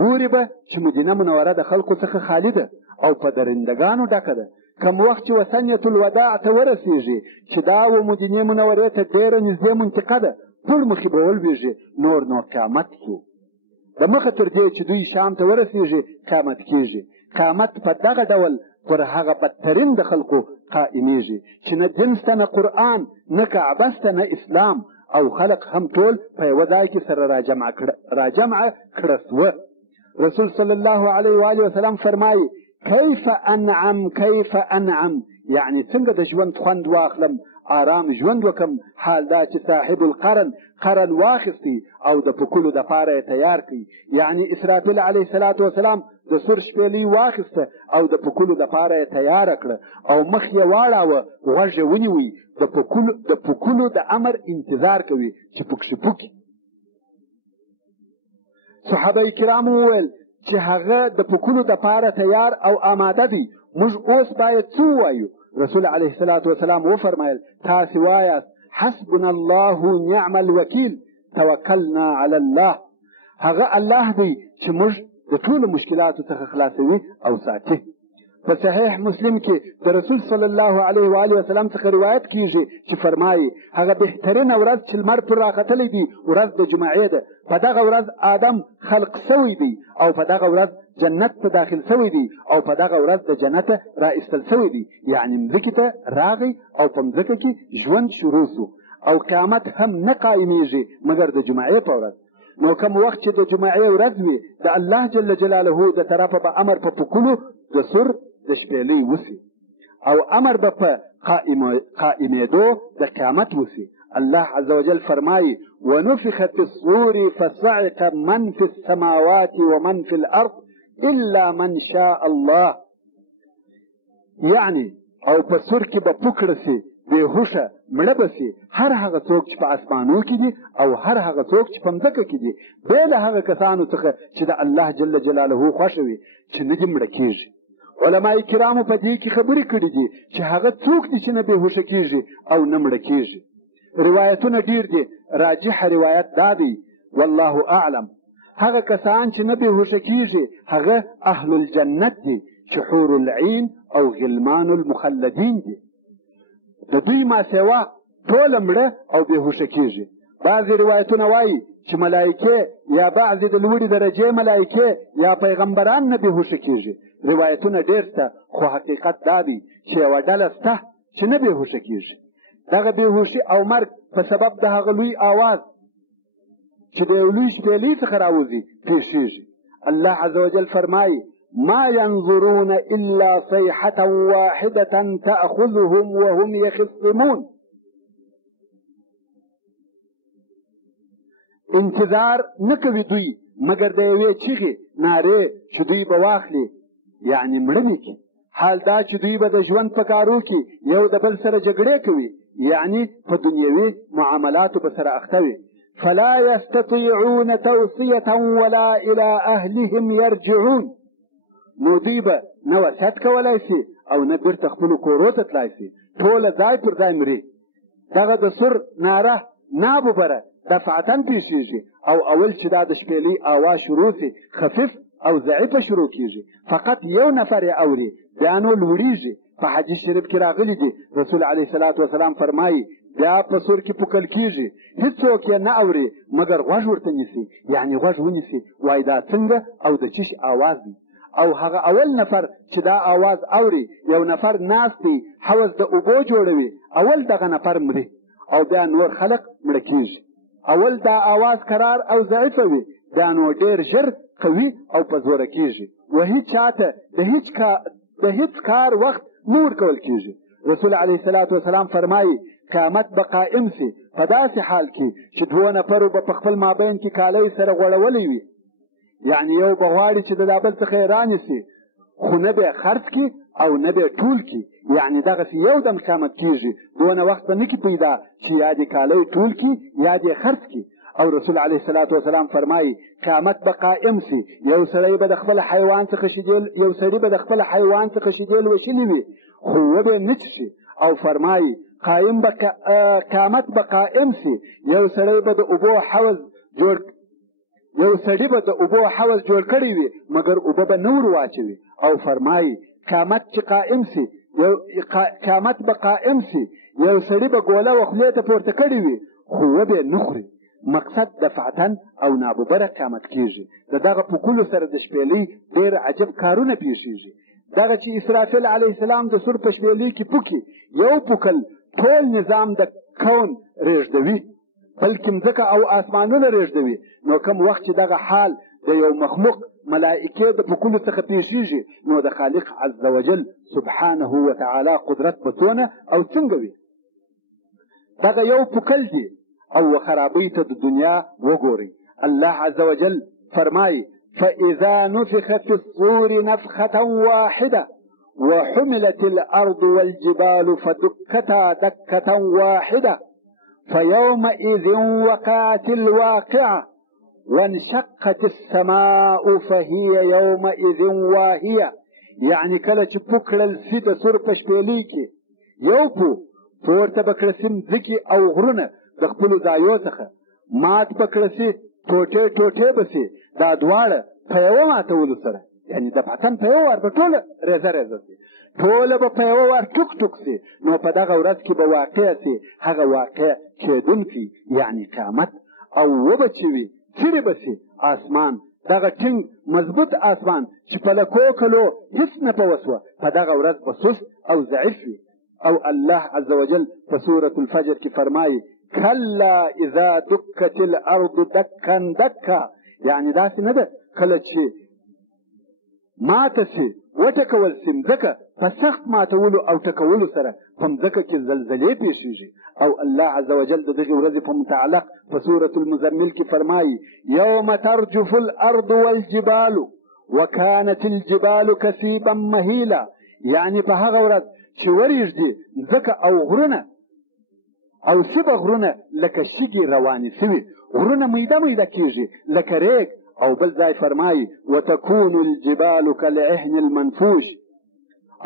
ګوري به چې مدینه منوره د خلکو څخه خالي ده او په درندګانو ډکه ده. کم وخت چې وسنیة الوداع ته ورسېږي چې دا و مدینې منورې ته ډېره نږدې منطقه ده، پړ مخې به ولوېږي، نور قیامت شو. د مخه تر دې چې دوی شام ته ورسېږي قیامت کېږي. قیامت په دغه ډول پر هغه بدترین د خلقو قائمیږي چې نه دین شته، نه قرآن، نه کعبه شته، نه اسلام، او خلق هم ټول په یوه ځای کې سره راجمع کړه سوه. رسول صلی الله علیه و آله وسلم فرمایي کیف انعم یعنی څنګه د ژوند خوند واخلم، آرام ژوند وکم. حال دا چې صاحب القرن واخستی او د پکولو د پاره تیار کړي. یعنی اسرافیل علیه السلام د سور شپېلۍ واخسته او د پکولو د پاره تیار کړه او مخ یې واړاوه، غوږ یې ونیوی، د پکولو د امر انتظار کوي چې پکښې پوکي. صحابه کرامو وویل چې هغه د پکولو د پاره تیار او آماده دی، موږ اوس باید څه ووایو؟ رسول علیه السلام وفرمایل تاسې وایاست حسبنا الله نعم الوکیل توکلنا علی الله. هغه الله دی چې موږ د ټولو مشکلاتو څخه خلاصوي او ساتي. په صحیح مسلم کې د رسول صلی الله علیه و آله وسلم څخه روایت کیږي چې فرمایي هغه بهترینه ورځ چې لمر پر راختلی دی ورځ د جمعې ده. په دغه ورځ آدم خلق سوی دی او په دغه ورځ جنت ته داخل سوی دی او په دغه ورځ د جنت را ایستل سوی دی. یعنی مځکې ته راغی او په مځکه کې ژوند شروع سو او قیامت هم نه قایمیږي مګر د جمعې په ورځ. نو کوم وخت چې د جمعې ورځ وي د الله جل جلاله د طرفه به امر په پکولو د سور د شپېلۍ وسي او امر به په قائمېدو د قیامت وسي. الله عز وجل فرمایي ونفخ في الصور فصعق من في السماوات ومن في الارض الا من شاء الله. یعنی او په سور کې به پوکړه سي، بېهوشه مړه به سي هر هغه څوک چې په اسمانو کې دي او هر هغه څوک چې په مځکه کې دي، بې له هغه کسانو څخه چې د الله جل جلاله خوښه وي چې نه دي مړه کېږي. علماء کرامو په دې کې خبرې کړي دي چې هغه څوک دي چې نه بېهوشه کېږي او نه مړه کېږي. روایتونه ډیر دي، راجح روایت دا دی والله اعلم هغه کسان چې نه بېهوشه کېږي هغه اهل الجنت دي چې حور العین او غلمان المخلدین دي. د دوی ما سوا ټوله مړه او بېهوشه کېږي. بعضې روایتونه وایي چې ملایکې یا بعضې د لوړې درجې ملایکې یا پیغمبران نه بېهوشه کېږي. روایتونه ډېر شته خو حقیقت دا دی چې یوه ډله شته چې نه بېهوشه کېږي. دغه بېهوشي او مرګ په سبب د هغه لوی آواز چې د یو لوی شپېلۍ څخه راوځي پیښیږي. الله عز وجل فرمایي ما ينظرون الا صيحة واحدة تأخذهم وهم يخصمون. انتظار نه کوي دوی مګر د یوې چیغې نارې چې دوی به واخلي، یعنی مړه کي. حال دا چې دوی به د ژوند په کارو کې یو د بل سره جګړې کوي، یعنی په دنیوي معاملاتو به سره اخته وي. فلا يستطيعون توصية ولا الى اهلهم يرجعون. نو دوی به نه وصیت کولی شي او نه بیرته خپلو کورو ته تلای شي، ټوله ځای پر ځای مري. دغه د سور ناره ناببره دفعتن پیښیږي او اول چې دا د شپېلۍ آواز شروع سي خفیف او ضعیفه شروع کیږي، فقط یو نفر یې اوري بیا نو لوړیږي. په حدیث شریف کې راغلی دي رسول علیه السلام فرمایي بیا په سور کې پوکل کیږي، هیڅوک یې نه اوري مګر غوږ ورته نیسي، یعنی غوږ ونیسي وایي دا څنګه او د چیش آواز دی. او هغه اول نفر چې دا آواز اوري یو نفر ناست دی حوض د اوبو جوړوي، اول دغه نفر مري او بیا نور خلق مړه کیږي. اول دا آواز قرار او ضعیفه وي بیا نو ډېر ژر قوي او په زوره کیږي و هیڅ چاته د هیڅ کار وخت نه ورکول کیږي. رسول علیه السلام فرمایي قیامت به قائم سي په داسې حال کې چې دوه نفرو به په خپل مابین کې کالی سره غوړولی وي، یعنی یو به غواړي چې د دا بل څخه یې رانیسي خو نه به یې خرڅ کړي او نه به یې ټول کړي، یعنی دغسې یو دم قیامت کېږي، دونه وخت به نه کړي پیدا چې یا دې کالی ټول کړي یا دې خرڅ کړي. او رسول علیه السلام فرمایي قیامت به قائم سي، یو سړی به د خپل حیوان څخه شیدې وشلي وي خو وبې نه څښي. او فرمایي قیامت به قائم سي، یو سړی به د اوبو حوض جوړ کړی وي مګر اوبه به نه ور واچوي. او فرمایي قیامت به قائم سي، یو سړی به ګوله و خولې ته پورته کړی وي خو وبې نه خوري. مقصد دفعتن او ناببره قیامت کیږي. د دغه پوکلو سره د شپېلۍ ډېر عجب کارونه پیښیږي. دغه چې اسرافیل علیه السلام د سور په شپېلۍ کې پوکي، یو پوکل ټول نظام د کون ریږدوي بلکې مځکه او اسمانونه ریږدوي. نو کوم وخت چې دغه حال د یو مخلوق ملائکې د پکولو څخه پیښیږي، نو د خالق عز وجل سبحانه وتعالی قدرت به څونه او څنګه وي. دغه یو پوکل دی او خرابۍ ته د دنیا وګورئ. الله عز وجل فرمایي فإذا نفخ في الصور نفخة واحدة وحملت الأرض والجبال فدكتا دكة واحدة فيومئذ وقعت الواقعة وانشقت السماء فهي يومئذ واهية. يعني کله چې پوکړل سي د سور په شپېلۍ کې یو پورته به کړه سي مځکې او غرونه د خپلو ځایو څخه مات به کړه سي، ټوټې ټوټې به سي، دا دواړه په یوه ماتولو سره یعنی د پتن په یو وار به ټوله ریزه ریزه سي، ټوله به په یوه وار ټوک ټوک سي. نو په دغه ورځ کې به واقع سي هغه واقع کېدونکی یعنی قیامت، او وبه چې وي څیرې به سي آسمان، دغه ټینګ مضبوط آسمان چې په لکو کلو هیڅ نه په وسوه، په دغه ورځ به سست او ضعیف وي. او الله عز وجل په سورة الفجر کې فرمایي کلا اذا دکت الارض دکا دکا، یعنی داسې نه ده کله چې ماته سي وټکول سي مځکه په سخت ماتولو او ټکولو سره په مځکه کې زلزلې پیښیږي. او الله عز وجل د دغې ورځې په متعلق په سورة المزمل کې فرمایي یوم ترجف الارض والجبال وكانت الجبال كثيبا مهیلا، یعنی په هغه ورځ چې وریږدي مځکه او غرونه او سیبه غرونه لکه شګې روانې سوي، غرونه میده میده کېږي لکه ریګ. او بل ځای فرمایي وتكون الجبال كالعهن المنفوش،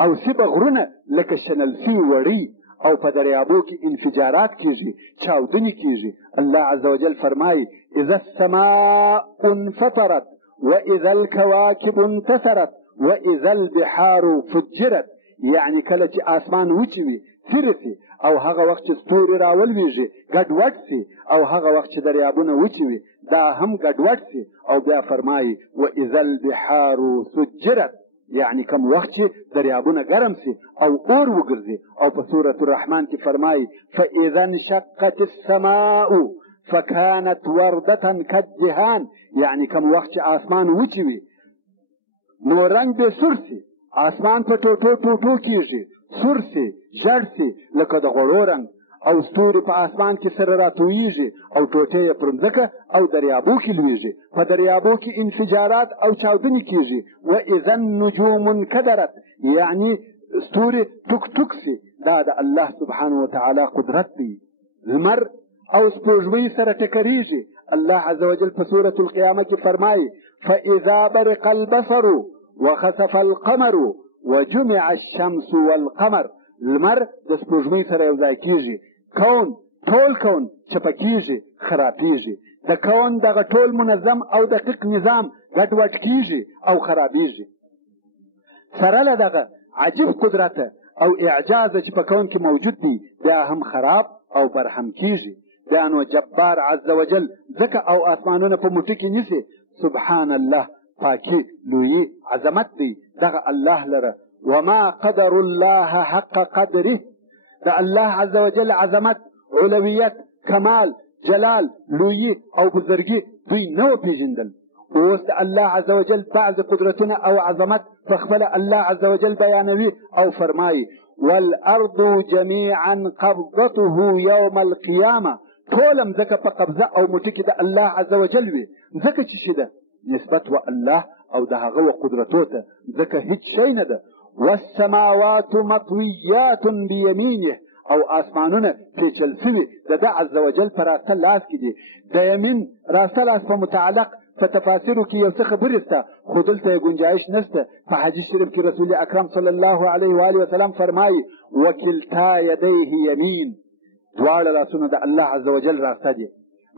او سیبه غرونه لکه شنل سوي وړي، او په دریابو کې انفجارات کېږي، چاودنې کېږي. الله عز وجل فرمایي اذا السماء انفطرت واذا الكواكب انتثرت واذا البحار فجرت، یعنی کله چې آسمان وچی وي څیرې سي، او هغه وخت چې ستوري راولویږي ګډوډ سي، او هغه وخت چې دریابونه وچی وي دا هم ګډوډ سي. او بیا فرمایي واذا البحار سجرت، یعنی کم وخت چې دریابونه ګرم سي او اور وګرځي. او په سورة الرحمن کې فرمایي فاذا انشقت السماء فكانت وردة كالدهان، یعنی کم وخت چې آسمان وچی وي نو رنګ به سور سي، آسمان په ټوټو ټوټو کېږي، سور سي ژړ سي لکه د غوړو رنګ، او ستوري په آسمان کې سره راتویږي او ټوټې یې پر مځکه او دریابو کې لویږي، په دریابو کې انفجارات او چاودنې کېږي. واذا النجوم انکدرت، یعنی ستوري ټوک ټوک سي. دا د الله سبحانه وتعالی قدرت دی. لمر او سپوږمۍ سره ټکریږي. الله عز وجل په سورة القیامه کې فرمایي فاذا برق البصر وخسف القمر وجمع الشمس والقمر، لمر د سپوږمۍ سره یو ځای کېږي، کون ټول کون چپه کېږي خرابېږي، د کون دغه ټول منظم او دقیق نظام ګډوډ کېږي او خرابېږي. سره له دغه عجیب قدرت او اعجاز چې په کون کې موجود دی بیا هم خراب او برهم کېږي. بیا نو جبار عز وجل ځکه او آسمانونه په موټي کې نیسي. سبحان الله، پاکي لویي عظمت دی دغه الله لره. وما قدر الله حق قدره، د الله عز وجل عظمت، علویت، کمال، جلال، لویي او بزرګي دوی نه پیژندل. اوس د الله عز وجل بعض قدرتونه او عظمت په خپل الله عز وجل بیانوي او فرمایي والارض جميعا قبضته يوم القيامه، ټول مځکه په قبضه او موټي کې د الله عز وجل وي. ځکه چې شي ده نسبت و الله او د هغه و قدرتو ته، ځکه هیڅ شی نه ده. والسماوات مطویات بیمینه، او آسمانونه پیچل سوي د ده عز وجل په راسته لاس کې دي. د یمین راسته لاس په متعلق په تفاسیرو کې یو څه خبرې شته، خو دلته یې گنجایش نشته. په حدیث شریف کې رسول اکرم صلی الله علیه و آله وسلم فرمایي وکلتا یدیه یمین، دواړه لاسونه د الله عز وجل راسته دي.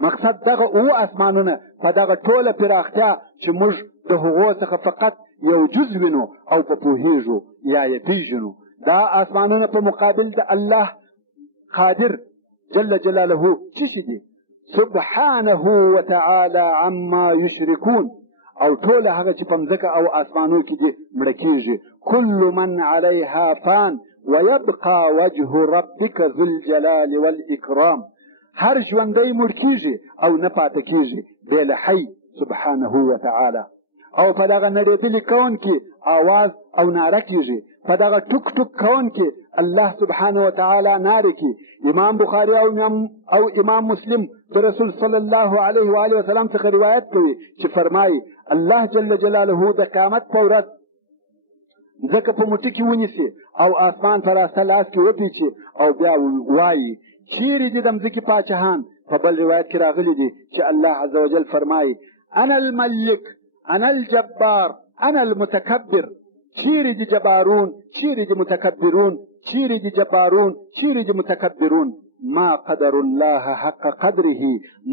مقصد دغه او اسمانونه په دغه ټوله پراختیا چې موږ د هغو څخه فقط یو جز وینو او په پوهیږو یا یې پیژنو، دا اسمانونه په مقابل د الله قادر جل جلاله څه شي دي؟ سبحانه وتعالى عما يشركون، او ټول هغه چې په مځکه او اسمانو کې دي مړه کېږي. كل من عليها فان ويبقى وجه ربك ذو الجلال والإكرام، هر ژوندی مړ کېږي او نه پاتې کېږي بې له حی سبحانه وتعالى. او په دغه نړېدلي کون کې آواز او ناره کېږي، په دغه ټوک ټوک کون کې الله سبحانه وتعالی ناره کې. امام بخاري او امام مسلم د رسول صلی الله علیه و آله وسلم څخه روایت کوي چې فرمایي الله جل جلاله د قیامت په ورځ ځکه په موټي کې ونیسي او آسمان په راسته لاس کې وپیچي او بیا وایي چیرې دي د مځکې پاچاهان. په بل روایت کې راغلی دي چې الله عز وجل فرمایي انا الملک انا الجبار انا المتکبر. چیرې دي جبارون، چیرې دي متکبرون، چیرې دي جبارون، چیرې دي متکبرون. ما قدر الله حق قدره،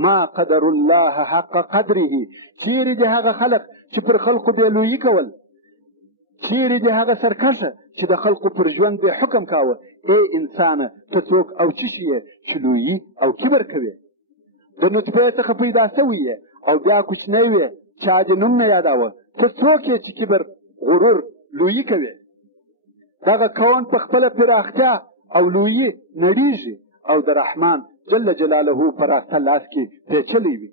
ما قدر الله حق قدره. چیرې دي هغه خلق چې پر خلقو بې لویي کول، چیرې دي هغه سرکشه چې د خلقو پر ژوند بې حکم کاوه. ای انسانه ته څوک او څه شی یې چې لویي او کبر کوي؟ د نطفې څخه پیدا سوی یې او بیا کوچنی وې، چا دې نوم نه یاداوه. ته څوک یې چې کبر، غرور، لویي کوي؟ دغه کون په خپله پراختیا او لویي نړیږي او د رحمان جل جلاله په راسته لاس کې پیچلی وي.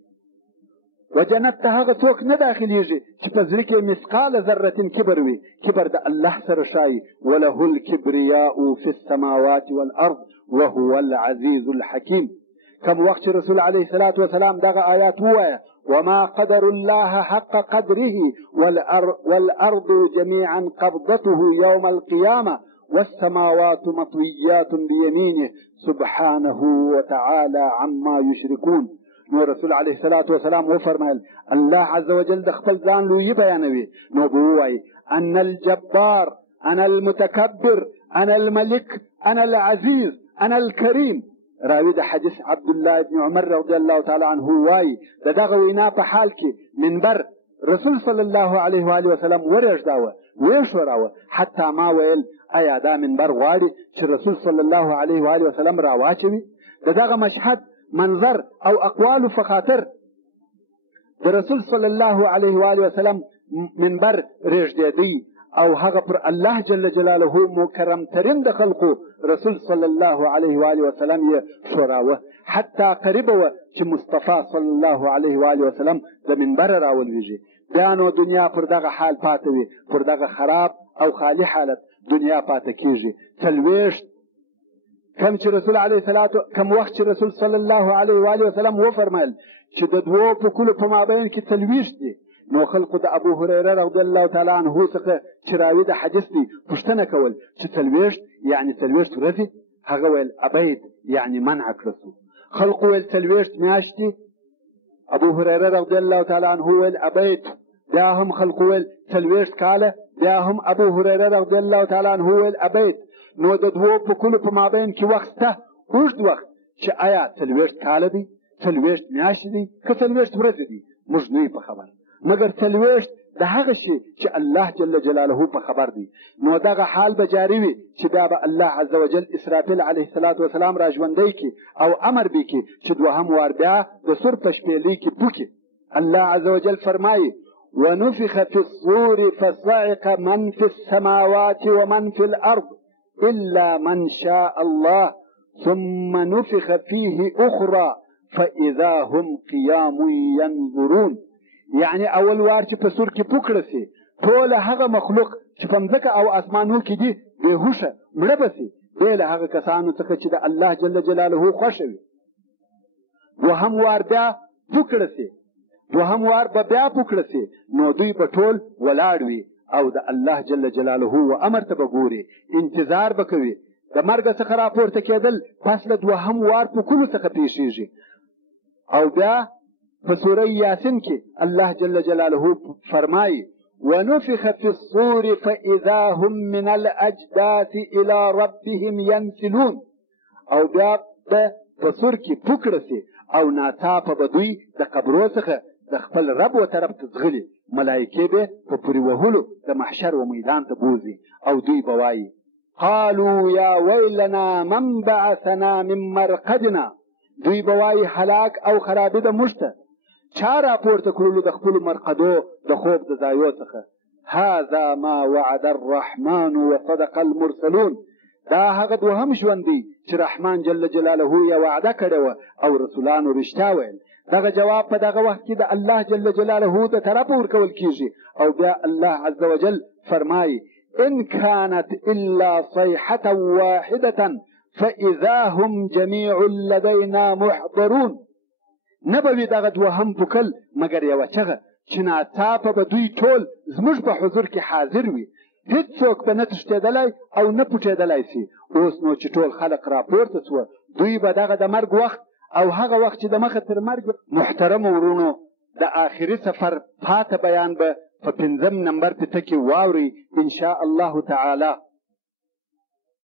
و جنت ته هغه څوک نه داخلیږي چې په زړه کې مثقال ذره کبر وي. کبر د الله سره شایي. وله الکبریاء فی السماوات والارض وهو العزیز الحکیم. کم وخت چې رسول علیه الصلاة والسلام دغه آیات ووایه وما قدر الله حق قدره والارض جميعا قبضته يوم القيامه والسماوات مطويات بيمينه سبحانه وتعالى عما يشركون. نو رسول علیه الصلاة والسلام وفرمایل الله عز وجل د خپل ځان لویي بیانوي. نو به ووایي انا الجبار انا المتکبر انا الملک انا العزیز انا الکریم. راوی د حدیث عبدالله ابن عمر رضی الله تعالی عنه وایي د دغه وینا په حال کې منبر رسول صلی الله علیه و آله وسلم ورېږداوه، ویښوراوه. حتی ما ویل آیا دا منبر غواړي چې رسول صلی الله علیه و آله وسلم راواچوي؟ د دغه مشهد، منظر او اقوالو په خاطر د رسول صلی الله علیه و آله وسلم منبر رېږدېدی او هغه پر الله جل جلاله مکرم ترین د خلقو رسول صلی الله علیه و آله وسلم یې ښوراوه. حتی قریبه وه چې مصطفی صلی الله علیه و آله وسلم د منبره راولویږي. بیا نو دنیا پر دغه حال پاته وي، پر دغه خراب او خالی حالت دنیا پاته کېږي. څلوېښت کم وخت چې رسول صلی الله علیه و آله وسلم وفرمایل چې د دوو پکولو په مابین کې څلوېښت دي. نو خلقو د ابو هریره رضی الله تعالی عنه څخه چې راوي د حدیث دی پوښتنه کول چې څلوېښت یعنې څلوېښت ورځې؟ هغه ویل ابید یعنې منع کړه. خلقو ویل څلوېښت میاشتې؟ ابو هریره رضی الله تعالی عنه ویل ابید. بیا هم خلقو ویل څلوېښت کاله؟ بیا هم ابو هریره رضی الله تعالی عنه ویل ابید. نو د دوو پکولو په مابین کې وخت شته، اوږد وخت، چې آیا څلوېښت کاله دی، څلوېښت میاشتې دی، که څلوېښت ورځې دی؟ موږ نه یو په خبر، مګر څلوېښت د هغه شي چې الله جل جلاله په خبر دی. نو دغه حال به جاري وي چې بیا به الله عز وجل اسرافیل علیه الصلاة والسلام را ژوندی کړي او امر به کړي چې دوهم وار بیا د سور په شپېلۍ کې پوکي. الله عز وجل فرمایي ونفخ في الصور فصعق من في السماوات ومن في الارض الا من شاء الله ثم نفخ فيه اخرى فاذا هم قيام ينظرون. یعنی اول وار چې په سور کې پوکړه سي ټول هغه مخلوق چې په مځکه او اسمانو کې دي بېهوشه مړه به سي بې له هغه کسانو څخه چې د الله جل جلاله خوښه وي. دوهم وار بیا پوکړه سي، دوهم وار به بیا پوکړه سي، نو دوی به ټول ولاړ وي او د الله جل جلاله و امر ته به ګوري، انتظار به کوي. د مرګ څخه راپورته کېدل پس له دوهم وار پوکلو څخه پیښیږي. او بیا په سوره یاسین کې الله جل جلاله فرمایي ونفخ في الصور فاذا هم من الاجداث الى ربهم ينسلون. او بیا په سور کې پوکړه سي او ناڅاپه به دوی د قبرو څخه د خپل رب و طرف ته ځغلي. ملایکې به په پورې وهلو د محشر و میدان ته بوځي او دوی به وایي قالوا یا ویلنا من بعثنا من مرقدنا. دوی به وایي هلاک او خرابي ده موږ ته، چا راپورته کړلو د خپلو مرقدو د خوب د ځایو څخه. هذا ما وعد الرحمن وصدق المرسلون. دا هغه دوهم ژوند دی چې رحمان جل جلاله یې وعده کړې وه او رسولانو رښتیا ویل. دغه جواب په دغه وخت کې د الله جل جلاله د طرفه ورکول کیږي او بیا الله عز وجل فرمایي ان كانت الا صيحة واحدة فاذا هم جميع لدينا محضرون. نه به وي دغه دوهم پوکل مګر یوه چغه چې ناڅاپه به دوی ټول زموږ په حضور کې حاضر وي. هېڅوک به نه تښتېدلی او نه پټېدلی سي. اوس نو چې ټول خلق راپورته سوه دوی به دغه د مرګ وخت او هغه وخت چې د مخه تر مرګ. محترمو ورونو د آخري سفر پاته بیان به په 5 نمبر پته کې واورئ ان شاء الله تعالی.